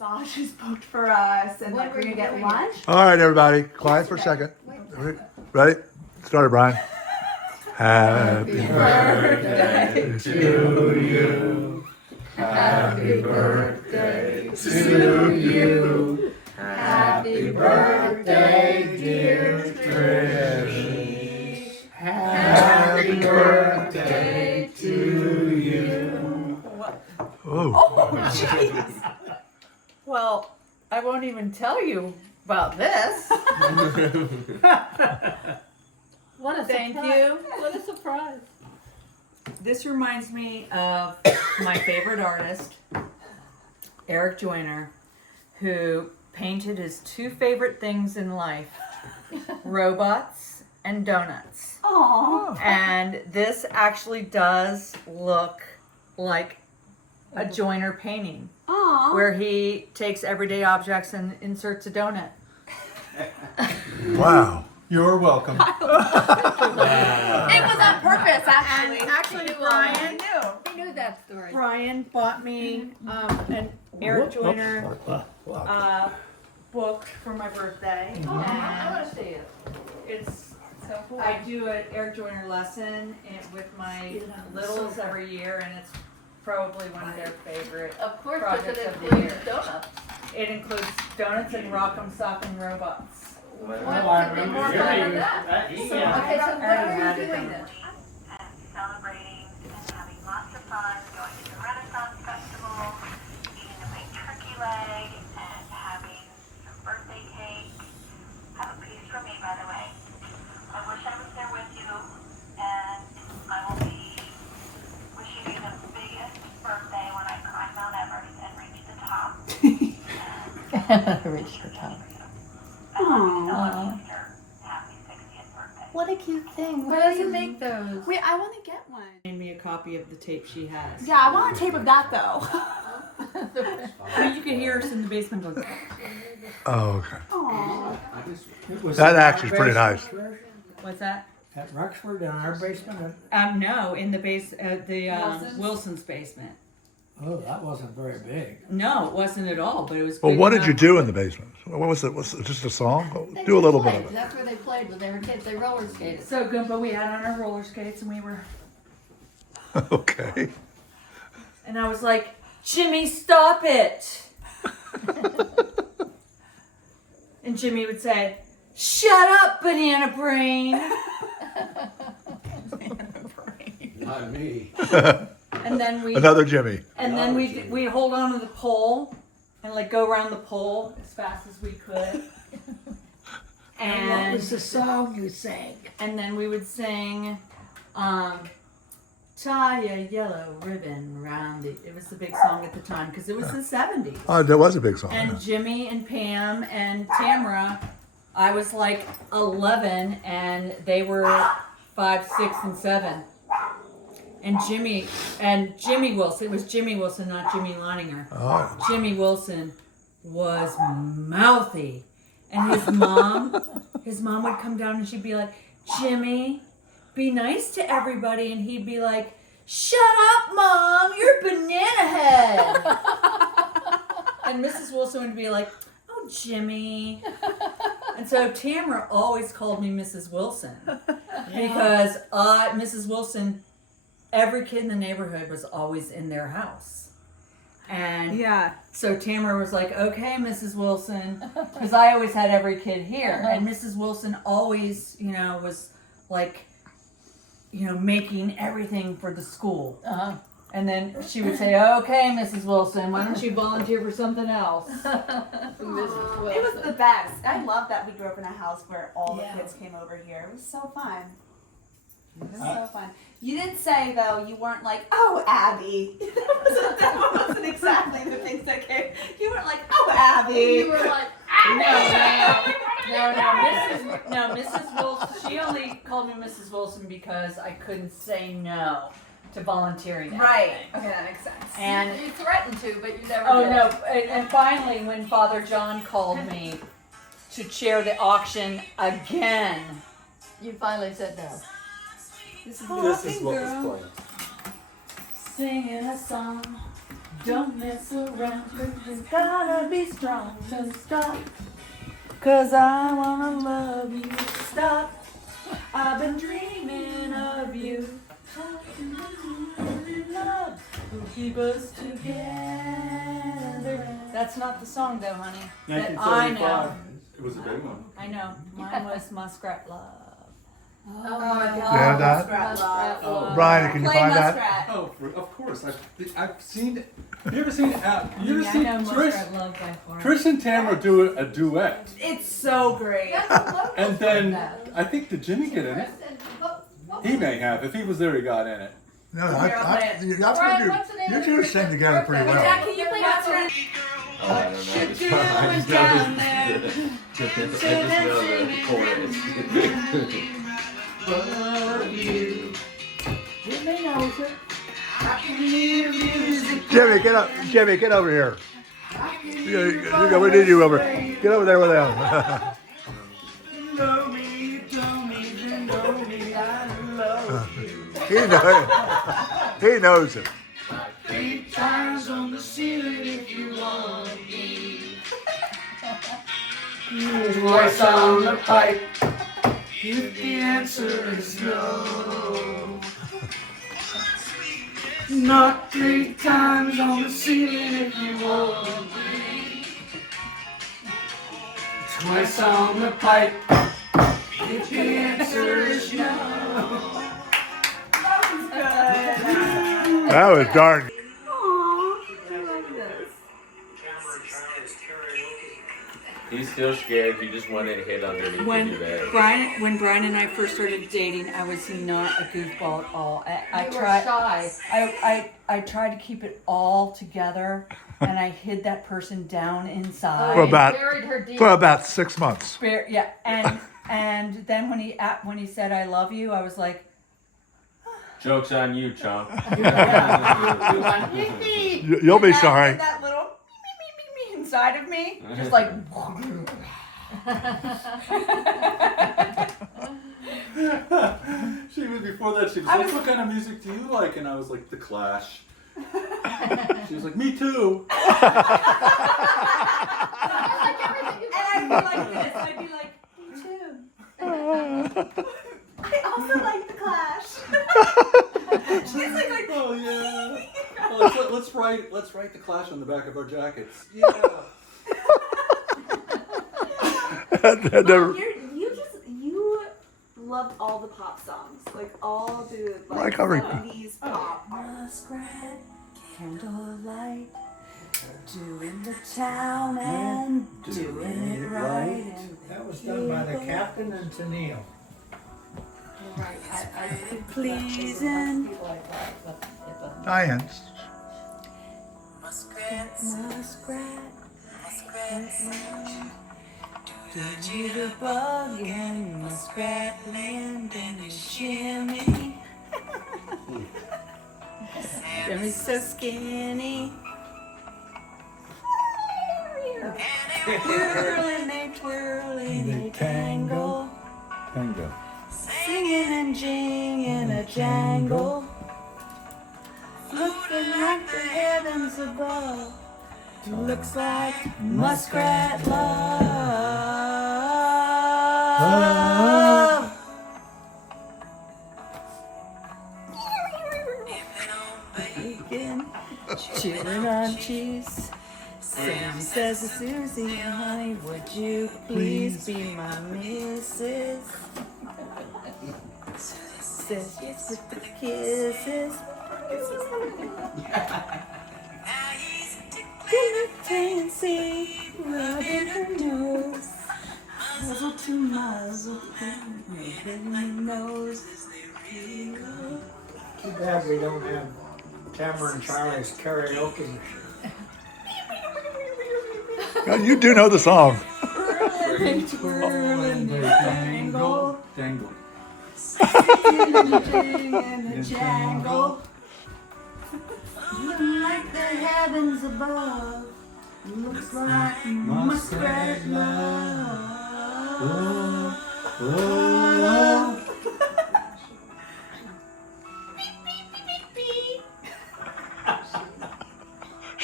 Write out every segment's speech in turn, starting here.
massage is booked for us, and like we're gonna get lunch. All right, everybody, quiet for a second. Ready? Started, Brian. Happy birthday to you. Happy birthday to you. Happy birthday, dear Trish. Happy birthday to you. Oh, jeez. Well, I won't even tell you about this. What a Thank surprise. you. What a surprise. This reminds me of my favorite artist, Eric Joyner, who painted his two favorite things in life, robots and donuts. Aww. And this actually does look like a Joyner painting, Aww. where he takes everyday objects and inserts a donut. Wow. You're welcome. It was on purpose, actually. And actually, Brian, We knew that story. Brian bought me an Eric Joyner book for my birthday. I And want to see it. it's So cool. I do an Eric Joyner lesson with my littles every year, and it's probably one of their favorite. Of course, because projects it of the includes year. donuts. It includes donuts and rock'em sock'em robots. What could be more fun than that? Okay, so I what already are had you it doing done. then? And celebrating and having lots of fun, going to the Renaissance Festival, eating a big turkey leg, and having some birthday cake. Have a piece for me, by the way. I wish I was there with you, and I will be wishing you the biggest birthday when I climb Mount Everest and reach the top. Reach the top. Aww. Happy 60th birthday. What a cute thing. Where do you make those? Wait, I want to get one. Made me a copy of the tape she has. Yeah, I want a tape of that though. I mean, you can hear us in the basement going. Oh, okay. Aww. That actually is pretty nice. What's that? At Rexford in our basement? No, in the Wilson's basement. Oh, that wasn't very big. No, it wasn't at all, but it was. Well, big what did you enough. do in the basement? What was it? Was it just a song? Do a little bit of it. That's where they played when they were kids. They roller skated. So good, but we had on our roller skates and we were. Okay. And I was like, Jimmy, stop it! And Jimmy would say, shut up, banana brain! Not me. And then we Another Jimmy. we hold on to the pole and like go around the pole as fast as we could. And the song you sang? and then we would sing tie a yellow ribbon round it. It was the big song at the time because it was the 70s. Oh, that was a big song. And Jimmy and Pam and Tamara, I was like 11 and they were 5, 6, and 7. And Jimmy Wilson, it was Jimmy Wilson, not Jimmy Leininger. Oh, Jimmy Wilson was mouthy. And his mom would come down and she'd be like, Jimmy, be nice to everybody. And he'd be like, shut up, Mom, you're banana head. And Mrs. Wilson would be like, oh, Jimmy. And so Tamara always called me Mrs. Wilson because Mrs. Wilson, every kid in the neighborhood was always in their house. And Yeah. so Tamara was like, okay, Mrs. Wilson, because I always had every kid here. And Mrs. Wilson always, was like, making everything for the school. Uh-huh. And then she would say, okay, Mrs. Wilson, why don't you volunteer for something else? It was the best. I love that we grew up in a house where all the kids came over here. It was so fun. It was so fun. You didn't say though, you weren't like, oh, Abby. that wasn't exactly the things that came. You weren't like, oh, Abby. You were like, No, Mrs. Wilson, she only called me Mrs. Wilson because I couldn't say no to volunteering. Right. Okay, that makes sense. And you threatened to, but you never oh did. no! And finally, when Father John called me to chair the auction again, You finally said no. This is what was playing. singing a song Don't mess around, 'cause you gotta be strong to stop. 'Cause I wanna love you, stop. I've been dreaming of you. Love will keep us together. That's not the song though, honey. That I know. It was a big one. I know. Mine was Muskrat Love. Oh my God. Yeah, that? Muskrat Love. Oh. Brian, can you Play find that? Muskrat. Oh, of course. I've seen. Have you ever seen? You ever I seen know Trish? Muskrat Love by heart. Trish and Tamara do a duet, It's so great. and then I think did Jimmy get in it? He may have. If he was there, he got in it. No, Brian, what's the name you of two your sing Christmas together pretty birthday? well. Jack, can you play Muskrat? I don't know. Should It's do fine. it down there. I just know the chorus. Jimmy knows it. Jimmy, get up. Jimmy, get over here. We need you over. Get over there with them. He knows it. Voice on the pipe. If the answer is no. Knock 3 times on the ceiling if you want me. Twice on the pipe. If the answer is no. That was darn. He's still scared. He just wanted to hit underneath When the duvet. Brian and I first started dating, I was not a goofball at all. I You were tried. shy. I tried to keep it all together, and I hid that person down inside. For about- Buried her deep. For about 6 months. Yeah, and then when he said I love you, I was like, Joke's on you, chump. You'll be sorry. That little me inside of me, just like. She was before that. She was like, "What kind of music do you like?" And I was like, "The Clash." She was like, "Me too." And I'd be like this. I'd be like, me too. I also like the Clash. She's like, Oh yeah. Well, let's write the Clash on the back of our jackets. Yeah. Never- you loved all the pop songs, like all the Like every- 70s pop. Muskrat, candlelight, doing the town and doing it right. That was done by the captain and Tennille. Pleasing. Diane. Muskrat, did the bug and muskrat land and a shimmy. Jimmy's so skinny. Twirling, they twirl in a tangle. Tango. Singing and jinging a jangle. Looking like the heavens above. Looks like muskrat love. Bacon, chilling on cheese. Sam says to Susie, honey, would you please be my missus? Says yes with the kisses. Good fancy, rubbing her nose. Muzzle to muzzle, rubbing my nose. Too bad we don't have Tamara and Charlie's karaoke machine. You do know the song. Twirling, twirling, tangle. Tango. Singing in a jangle. Looking like the heavens above. Looks like muskrat love.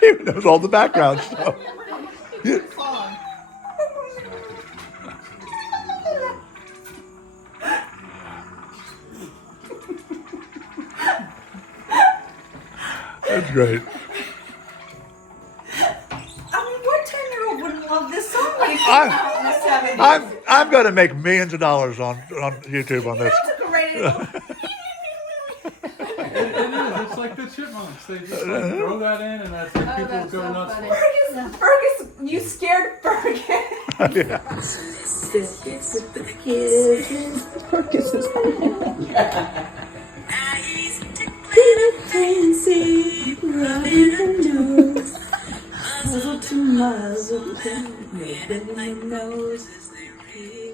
She knows all the background stuff. That's great. I mean, what 10-year-old wouldn't love this song when it came out in the 70s? I'm going to make millions of dollars on YouTube on this. That's a great. It is. It's like the chipmunks. They just like throw that in, and that's like people that's go so nuts. funny. for it. Fergus, you scared Fergus. Yeah. With the kids. Fergus is fancy, running her nose, muzzle to muzzle, bending her nose as they read.